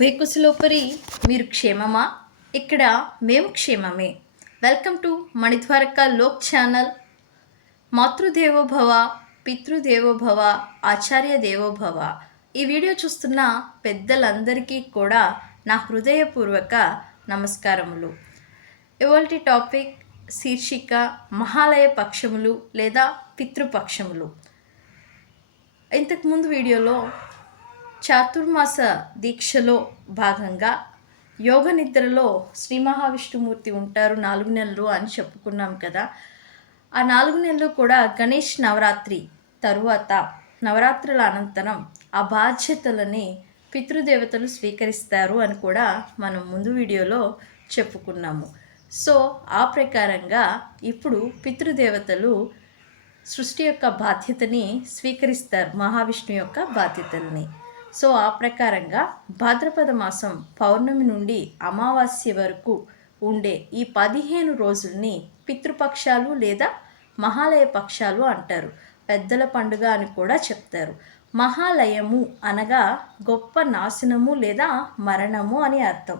వేకుసులోపరి మీరు క్షేమమా? ఇక్కడ మేము క్షేమమే. Welcome to Manidwaraka Lok channel. Matrudevobhava పితృదేవోభవ ఆచార్య దేవోభవ. ఈ వీడియో చూస్తున్న పెద్దలందరికీ కూడా నా హృదయపూర్వక నమస్కారములు. ఇవాల్టి టాపిక్ శీర్షిక మహాలయ పక్షములు లేదా పితృపక్షములు. ఇంతకుముందు వీడియోలో చాతుర్మాస దీక్షలో భాగంగా యోగ నిద్రలో శ్రీ మహావిష్ణుమూర్తి ఉంటారు నాలుగు నెలలు అని చెప్పుకున్నాం కదా. ఆ నాలుగు నెలలు కూడా గణేష్ నవరాత్రి తరువాత నవరాత్రుల అనంతరం ఆ బాధ్యతలని పితృదేవతలు స్వీకరిస్తారు అని కూడా మనం ముందు వీడియోలో చెప్పుకున్నాము. సో ఆ ప్రకారంగా ఇప్పుడు పితృదేవతలు సృష్టి యొక్క బాధ్యతని స్వీకరిస్తారు మహావిష్ణు యొక్క బాధ్యతల్ని. సో ఆ ప్రకారంగా భాద్రపద మాసం పౌర్ణమి నుండి అమావాస్య వరకు ఉండే ఈ పదిహేను రోజుల్ని పితృపక్షాలు లేదా మహాలయ పక్షాలు అంటారు. పెద్దల పండుగ అని కూడా చెప్తారు. మహాలయము అనగా గొప్ప నాశనము లేదా మరణము అని అర్థం.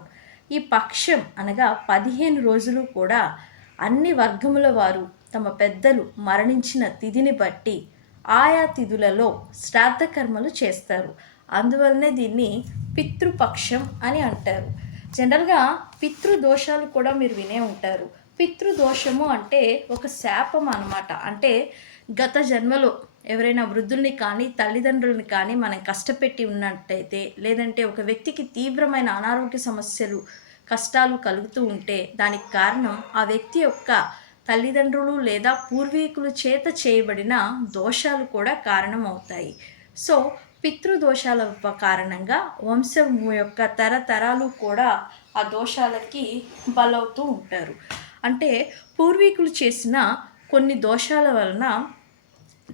ఈ పక్షం అనగా పదిహేను రోజులు కూడా అన్ని వర్గముల వారు తమ పెద్దలు మరణించిన తిథిని బట్టి ఆయా తిథులలో శ్రాద్ధ కర్మలు చేస్తారు. అందువల్లనే దీన్ని పితృపక్షం అని అంటారు. జనరల్గా పితృదోషాలు కూడా మీరు వినే ఉంటారు. పితృదోషము అంటే ఒక శాపం అన్నమాట. అంటే గత జన్మలో ఎవరైనా వృద్ధుల్ని కానీ తల్లిదండ్రుల్ని కానీ మనం కష్టపెట్టి ఉన్నట్టయితే లేదంటే ఒక వ్యక్తికి తీవ్రమైన అనారోగ్య సమస్యలు కష్టాలు కలుగుతూ ఉంటే దానికి కారణం ఆ వ్యక్తి యొక్క తల్లిదండ్రులు లేదా పూర్వీకులు చేత చేయబడిన దోషాలు కూడా కారణమవుతాయి. సో పితృదోషాల కారణంగా వంశం యొక్క తరతరాలు కూడా ఆ దోషాలకి బలవుతూ ఉంటారు. అంటే పూర్వీకులు చేసిన కొన్ని దోషాల వలన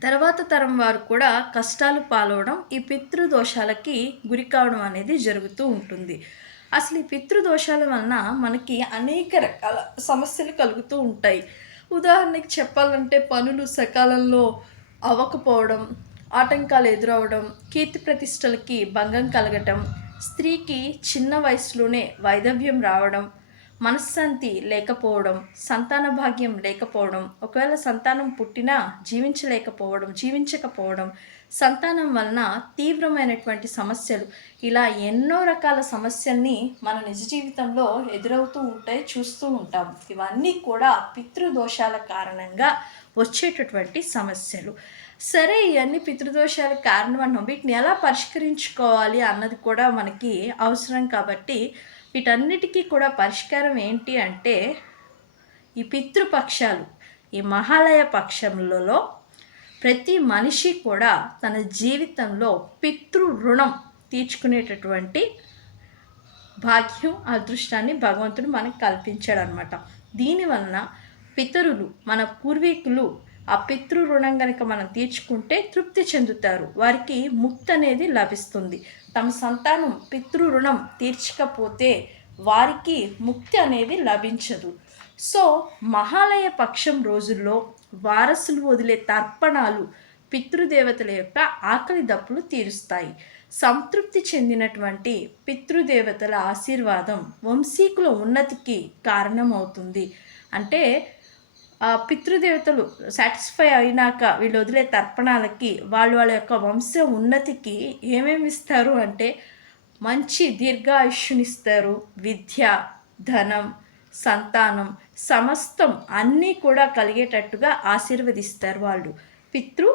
తర్వాత తరం వారు కూడా కష్టాలు పాలవడం ఈ పితృదోషాలకి గురి కావడం అనేది జరుగుతూ ఉంటుంది. అసలు ఈ పితృదోషాల వలన మనకి అనేక రకాల సమస్యలు కలుగుతూ ఉంటాయి. ఉదాహరణకి చెప్పాలంటే పనులు సకాలంలో అవ్వకపోవడం ఆటంకాలు ఎదురవడం కీర్తి ప్రతిష్టలకి భంగం కలగటం స్త్రీకి చిన్న వయసులోనే వైదవ్యం రావడం మనశ్శాంతి లేకపోవడం సంతాన భాగ్యం లేకపోవడం ఒకవేళ సంతానం పుట్టినా జీవించలేకపోవడం జీవించకపోవడం సంతానం వలన తీవ్రమైనటువంటి సమస్యలు ఇలా ఎన్నో రకాల సమస్యల్ని మన నిజ జీవితంలో ఎదురవుతూ ఉంటాయి చూస్తూ ఉంటాం. ఇవన్నీ కూడా పితృదోషాల కారణంగా వచ్చేటటువంటి సమస్యలు. సరే ఇవన్నీ పితృదోషాల కారణం అన్నాం వీటిని ఎలా పరిష్కరించుకోవాలి అన్నది కూడా మనకి అవసరం కాబట్టి వీటన్నిటికీ కూడా పరిష్కారం ఏంటి అంటే ఈ పితృపక్షాలు ఈ మహాలయ పక్షములలో ప్రతి మనిషి కూడా తన జీవితంలో పితృ రుణం తీర్చుకునేటటువంటి భాగ్యం అదృష్టాన్ని భగవంతుడు మనకు కల్పించాడు అనమాట దీనివలన పితరులు మన పూర్వీకులు ఆ పితృ రుణం కనుక మనం తీర్చుకుంటే తృప్తి చెందుతారు. వారికి ముక్తి అనేది లభిస్తుంది. తమ సంతానం పితృ రుణం తీర్చకపోతే వారికి ముక్తి అనేది లభించదు. సో మహాలయ పక్షం రోజుల్లో వారసులు వదిలే తర్పణాలు పితృదేవతల యొక్క ఆకలి దప్పులు తీరుస్తాయి. సంతృప్తి చెందినటువంటి పితృదేవతల ఆశీర్వాదం వంశీకుల ఉన్నతికి కారణమవుతుంది. అంటే పితృదేవతలు సాటిస్ఫై అయినాక వీళ్ళు వదిలే తర్పణాలకి వాళ్ళు వాళ్ళ యొక్క వంశ ఉన్నతికి ఏమేమి ఇస్తారు అంటే మంచి దీర్ఘాయుష్యునిస్తారు విద్య ధనం సంతానం సమస్తం అన్నీ కూడా కలిగేటట్టుగా ఆశీర్వదిస్తారు వాళ్ళు పితృ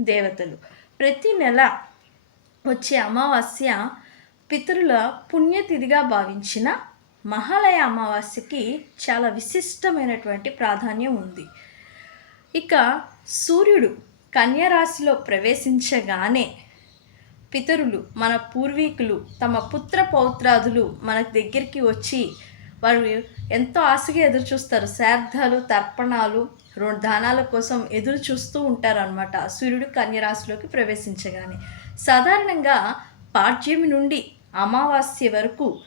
దేవతలు ప్రతి నెల వచ్చే అమావాస్య పితరుల పుణ్యతిథిగా భావించిన మహాలయ అమావాస్యకి చాలా విశిష్టమైనటువంటి ప్రాధాన్యం ఉంది. ఇక సూర్యుడు కన్యరాశిలో ప్రవేశించగానే పితరులు మన పూర్వీకులు తమ పుత్ర పౌత్రాదులు మన దగ్గరికి వచ్చి వారు ఎంతో ఆశగా ఎదురు చూస్తారు. శ్రాద్ధాలు తర్పణాలు రెండు దానాల కోసం ఎదురు చూస్తూ ఉంటారనమాట సూర్యుడు కన్యరాశిలోకి ప్రవేశించగానే. సాధారణంగా పాడ్యమి నుండి అమావాస్య వరకు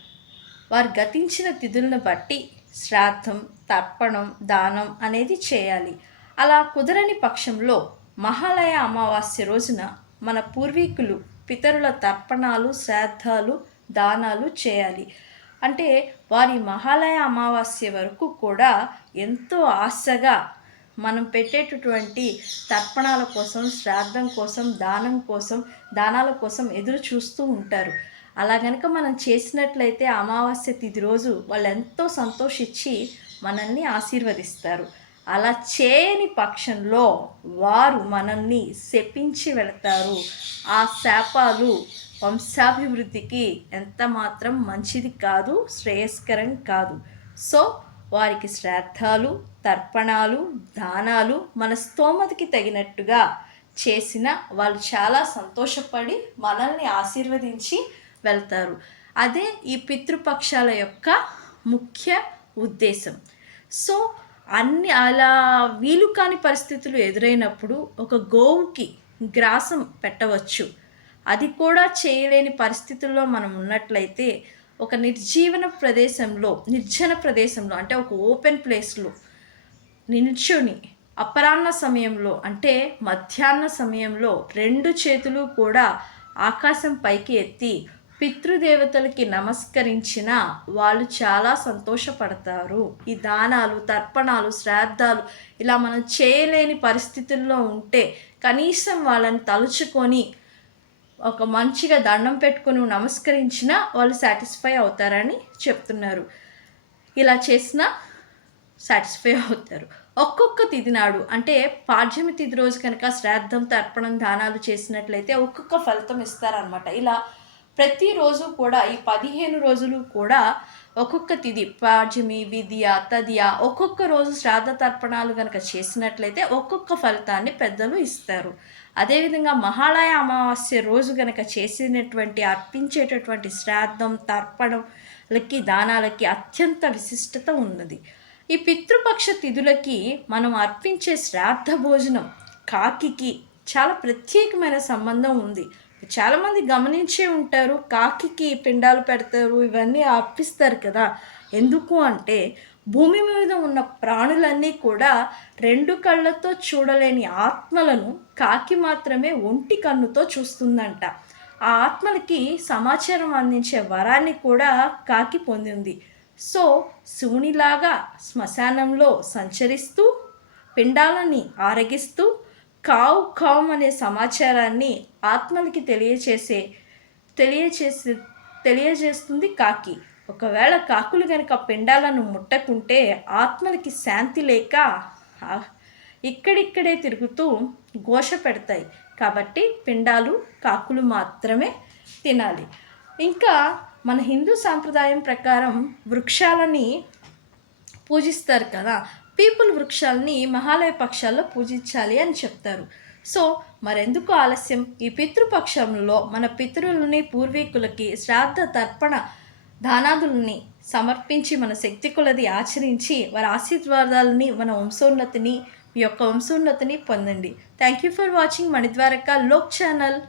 వారు గతించిన తిథులను బట్టి శ్రాద్ధం తర్పణం దానం అనేది చేయాలి. అలా కుదరని పక్షంలో మహాలయ అమావాస్య రోజున మన పూర్వీకులు పితరుల తర్పణాలు శ్రాద్ధాలు దానాలు చేయాలి. అంటే వారి మహాలయ అమావాస్య వరకు కూడా ఎంతో ఆశగా మనం పెట్టేటటువంటి తర్పణాల కోసం శ్రాద్ధం కోసం దానం కోసం దానాల కోసం ఎదురు చూస్తూ ఉంటారు. అలా కనుక మనం చేసినట్లయితే అమావాస్య తిథి రోజు వాళ్ళు ఎంతో సంతోషించి మనల్ని ఆశీర్వదిస్తారు. అలా చేయని పక్షంలో వారు మనల్ని శపించి వెళతారు. ఆ శాపాలు వంశాభివృద్ధికి ఎంత మాత్రం మంచిది కాదు శ్రేయస్కరం కాదు. సో వారికి శ్రాద్ధాలు తర్పణాలు దానాలు మన స్తోమతకి తగినట్టుగా చేసిన వాళ్ళు చాలా సంతోషపడి మనల్ని ఆశీర్వదించి వెళ్తారు. అదే ఈ పితృపక్షాల యొక్క ముఖ్య ఉద్దేశం. సో అన్ని అలా వీలు కాని పరిస్థితులు ఎదురైనప్పుడు ఒక గోవుకి గ్రాసం పెట్టవచ్చు. అది కూడా చేయలేని పరిస్థితుల్లో మనం ఉన్నట్లయితే ఒక నిర్జీవన ప్రదేశంలో నిర్జన ప్రదేశంలో అంటే ఒక ఓపెన్ ప్లేస్లో నిల్చొని అపరాహ్న సమయంలో అంటే మధ్యాహ్న సమయంలో రెండు చేతులు కూడా ఆకాశం పైకి ఎత్తి పితృదేవతలకి నమస్కరించిన వాళ్ళు చాలా సంతోషపడతారు. ఈ దానాలు తర్పణాలు శ్రాద్ధాలు ఇలా మనం చేయలేని పరిస్థితుల్లో ఉంటే కనీసం వాళ్ళని తలుచుకొని ఒక మంచిగా దండం పెట్టుకొని నమస్కరించినా వాళ్ళు సాటిస్ఫై అవుతారని చెప్తున్నారు. ఇలా చేసినా సాటిస్ఫై అవుతారు. ఒక్కొక్క తిథి నాడు అంటే పాడ్యమి తిథి రోజు కనుక శ్రాద్ధం తర్పణం దానాలు చేసినట్లయితే ఒక్కొక్క ఫలితం ఇస్తారనమాట ఇలా ప్రతిరోజు కూడా ఈ పదిహేను రోజులు కూడా ఒక్కొక్క తిథి పాడ్యమి విద్య తదియ ఒక్కొక్క రోజు శ్రాద్ధ తర్పణాలు కనుక చేసినట్లయితే ఒక్కొక్క ఫలితాన్ని పెద్దలు ఇస్తారు. అదేవిధంగా మహాలయ అమావాస్య రోజు కనుక చేసినటువంటి అర్పించేటటువంటి శ్రాద్ధం తర్పణలకి దానాలకి అత్యంత విశిష్టత ఉన్నది. ఈ పితృపక్ష తిథులకి మనం అర్పించే శ్రాద్ధ భోజనం కాకికి. చాలా ప్రత్యేకమైన సంబంధం ఉంది. చాలామంది గమనించే ఉంటారు కాకికి పిండాలు పెడతారు ఇవన్నీ అర్పిస్తారు కదా. ఎందుకు అంటే భూమి మీద ఉన్న ప్రాణులన్నీ కూడా రెండు కళ్ళతో చూడలేని ఆత్మలను కాకి మాత్రమే ఒంటి కన్నుతో చూస్తుందంట. ఆ ఆత్మలకి సమాచారం అందించే వరాన్ని కూడా కాకి పొందింది. సో శివునిలాగా శ్మశానంలో సంచరిస్తూ పిండాలని ఆరగిస్తూ కావు కావు అనే సమాచారాన్ని ఆత్మలకి తెలియచేసే తెలియచేసే తెలియజేస్తుంది కాకి. ఒకవేళ కాకులు కనుక పిండాలను ముట్టకుంటే ఆత్మలకి శాంతి లేక ఇక్కడిక్కడే తిరుగుతూ ఘోష పెడతాయి. కాబట్టి పిండాలు కాకులు మాత్రమే తినాలి. ఇంకా మన హిందూ సాంప్రదాయం ప్రకారం వృక్షాలని పూజిస్తారు కదా. పీపుల్ వృక్షాలని మహాలయ పక్షాల్లో పూజించాలి అని చెప్తారు. సో మరెందుకు ఆలస్యం? ఈ పితృపక్షంలో మన పితృలని పూర్వీకులకి శ్రాద్ధ తర్పణ దానాదుల్ని సమర్పించి మన శక్తి కొలది ఆచరించి వారి ఆశీర్వాదాలని మన వంశోన్నతిని మీ యొక్క వంశోన్నతిని పొందండి. Thank you for watching Manidwaraka Lok channel.